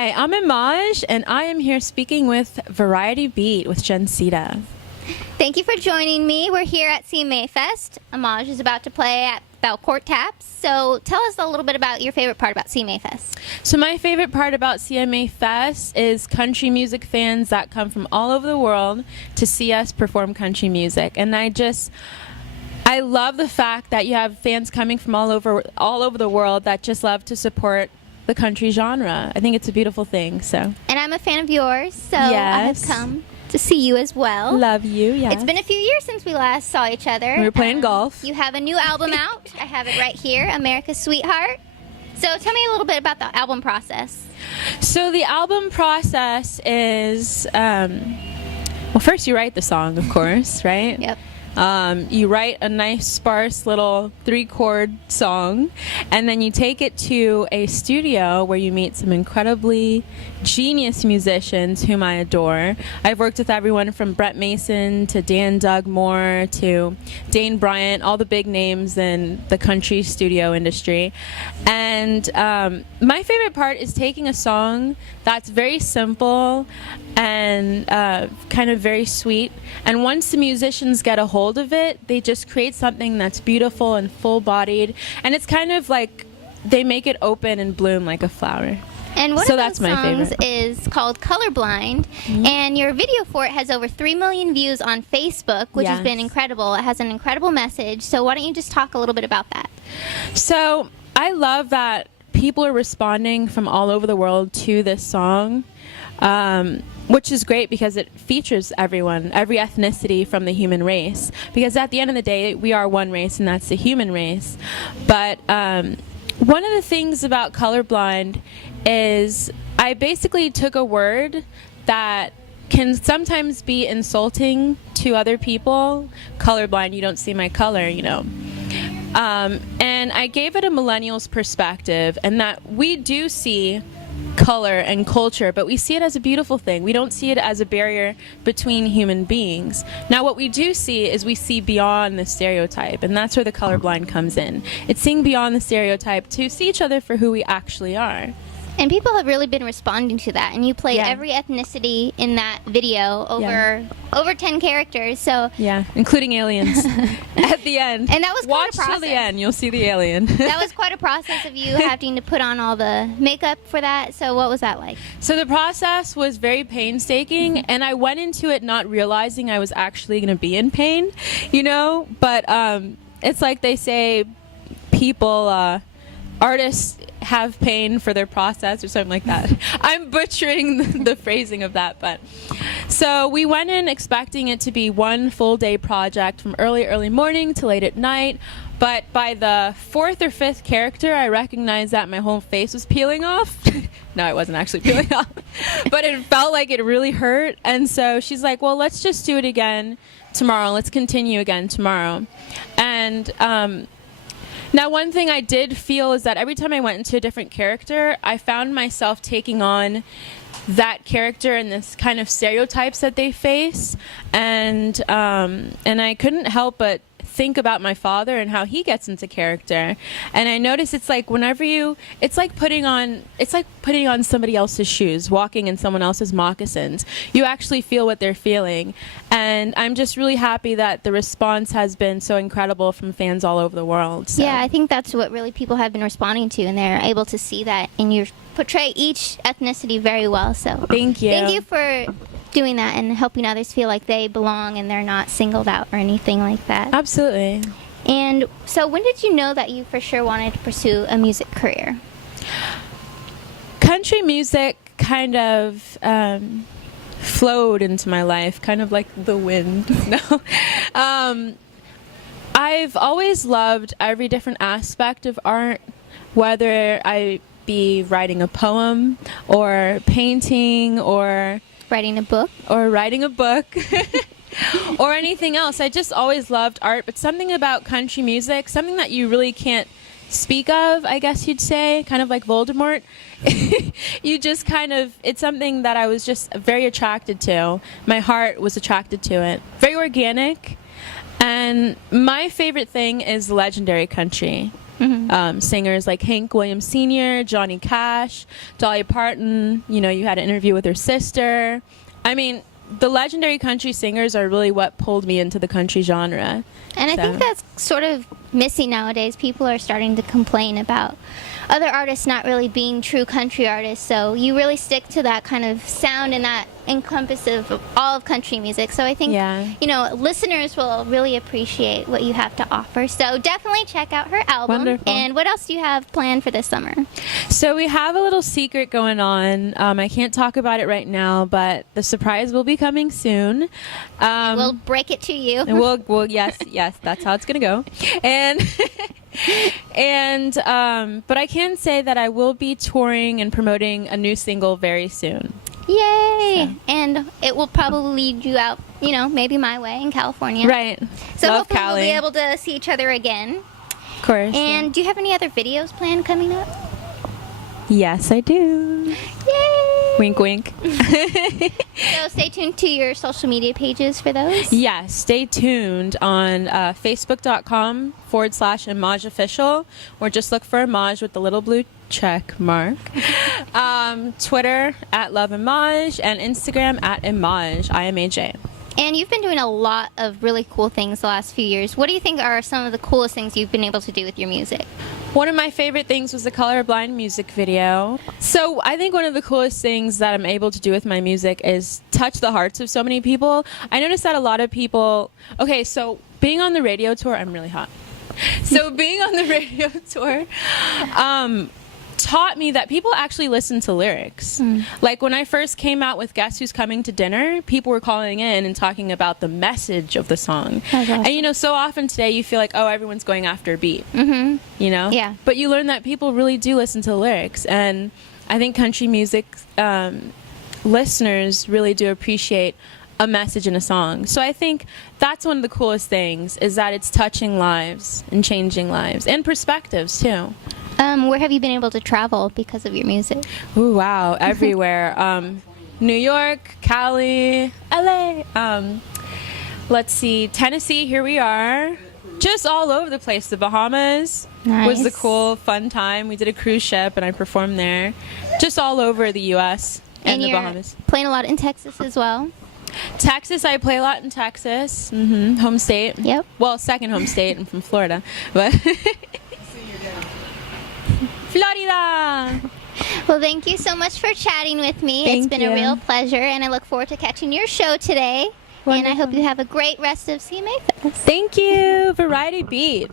Hi, I'm Imaj, and I am here speaking with Variety Beat with Jensita. Thank you for joining me. We're here at CMA Fest. Imaj is about to play at Belcourt Taps. So tell us a little bit about your favorite part about CMA Fest. So my favorite part about CMA Fest is country music fans that come from all over the world to see us perform country music. And I love the fact that you have fans coming from all over the world that just love to support the country genre. I think it's a beautiful thing. So. And I'm a fan of yours, so Yes. I have come to see you as well. Love you, yes. It's been a few years since we last saw each other. We were playing golf. You have a new album out. I have it right here, America's Sweetheart. So tell me a little bit about the album process. So the album process is, well, first you write the song, of course, right? Yep. You write a nice, sparse little 3-chord song, and then you take it to a studio where you meet some incredibly genius musicians whom I adore. I've worked with everyone from Brett Mason to Dan Doug Moore to Dane Bryant, all the big names in the country studio industry. And my favorite part is taking a song that's very simple and kind of very sweet, and once the musicians get a hold of it, they just create something that's beautiful and full-bodied, and it's kind of like they make it open and bloom like a flower. And one So of that's those my songs favorite. is called Colorblind, and your video for it has over 3 million views on Facebook, which has Yes. been incredible. It has an incredible message, so why don't you just talk a little bit about that? So I love that people are responding from all over the world to this song, which is great because it features everyone, every ethnicity from the human race. Because at the end of the day, we are one race, and that's the human race. But one of the things about Colorblind is I basically took a word that can sometimes be insulting to other people. Colorblind, you don't see my color, you know. And I gave it a millennial's perspective, and that we do see color and culture, but we see it as a beautiful thing. We don't see it as a barrier between human beings. Now, what we do see is we see beyond the stereotype, and that's where the colorblind comes in. It's seeing beyond the stereotype to see each other for who we actually are. And people have really been responding to that, and you played Yeah. every ethnicity in that video, over 10 characters, so... Yeah, including aliens at the end. And that was quite a Watch till process. the end, you'll see the alien. That was quite a process of you having to put on all the makeup for that, so what was that like? So the process was very painstaking, and I went into it not realizing I was actually going to be in pain, you know? But it's like they say artists have pain for their process or something like that. I'm butchering the phrasing of that, but so we went in expecting it to be one full day project from early morning to late at night, but by the 4th or 5th character I recognized that my whole face was peeling off. No, it wasn't actually peeling off, but it felt like it really hurt, and so she's like, well, let's just do it again tomorrow, let's continue again tomorrow. And now, one thing I did feel is that every time I went into a different character, I found myself taking on that character and this kind of stereotypes that they face, and I couldn't help but think about my father and how he gets into character. And I noticed it's like it's like putting on somebody else's shoes, walking in someone else's moccasins. You actually feel what they're feeling, and I'm just really happy that the response has been so incredible from fans all over the world. So. Yeah, I think that's what really people have been responding to, and they're able to see that, and you portray each ethnicity very well, so... Thank you. Thank you for doing that and helping others feel like they belong and they're not singled out or anything like that. Absolutely. And so when did you know that you for sure wanted to pursue a music career? Country music kind of flowed into my life, kind of like the wind. No. I've always loved every different aspect of art, whether I be writing a poem or painting or Writing a book? Or writing a book. Or anything else. I just always loved art, but something about country music, something that you really can't speak of, I guess you'd say, kind of like Voldemort. You just kind of, it's something that I was just very attracted to. My heart was attracted to it. Very organic. And my favorite thing is legendary country. Singers like Hank Williams Sr., Johnny Cash, Dolly Parton. You know, you had an interview with her sister. I mean, the legendary country singers are really what pulled me into the country genre. And I think that's sort of missing nowadays. People are starting to complain about other artists not really being true country artists. So you really stick to that kind of sound and that encompasses of all of country music. So I think, you know, listeners will really appreciate what you have to offer. So definitely check out her album. Wonderful. And what else do you have planned for this summer? So we have a little secret going on. I can't talk about it right now, but the surprise will be coming soon. We'll break it to you. And we'll yes, that's how it's gonna go. And but I can say that I will be touring and promoting a new single very soon. Yay! So. And it will probably lead you out, you know, maybe my way in California. Right. So Love hopefully Cali. we'll be able to see each other again. Of course. And do you have any other videos planned coming up? Yes, I do. Yay! Wink, wink. So stay tuned to your social media pages for those. Yes, stay tuned on facebook.com/Imaj official, or just look for Imaj with the little blue check mark. Twitter @LoveImaj, and Instagram @Imaj, IMAJ. And you've been doing a lot of really cool things the last few years. What do you think are some of the coolest things you've been able to do with your music? One of my favorite things was the Colorblind music video. So I think one of the coolest things that I'm able to do with my music is touch the hearts of so many people. I noticed that a lot of people, okay, so being on the radio tour, I'm really hot. So being on the radio tour, taught me that people actually listen to lyrics. Like when I first came out with Guess Who's Coming to Dinner, people were calling in and talking about the message of the song. Awesome. And you know, so often today you feel like, oh, everyone's going after a beat. You know? Yeah. But you learn that people really do listen to the lyrics. And I think country music listeners really do appreciate a message in a song. So I think that's one of the coolest things, is that it's touching lives and changing lives and perspectives too. Where have you been able to travel because of your music? Ooh, wow, everywhere. New York, Cali, LA. Let's see, Tennessee, here we are. Just all over the place. The Bahamas was the cool, fun time. We did a cruise ship and I performed there. Just all over the U.S. and the you're Bahamas. Playing a lot in Texas as well. Texas, I play a lot in Texas. Home state. Yep. Well, second home state. I'm from Florida. But Florida! Well, thank you so much for chatting with me. It's been a real pleasure, and I look forward to catching your show today. Wonderful. And I hope you have a great rest of CMA Fest. Thank you. Variety Beat.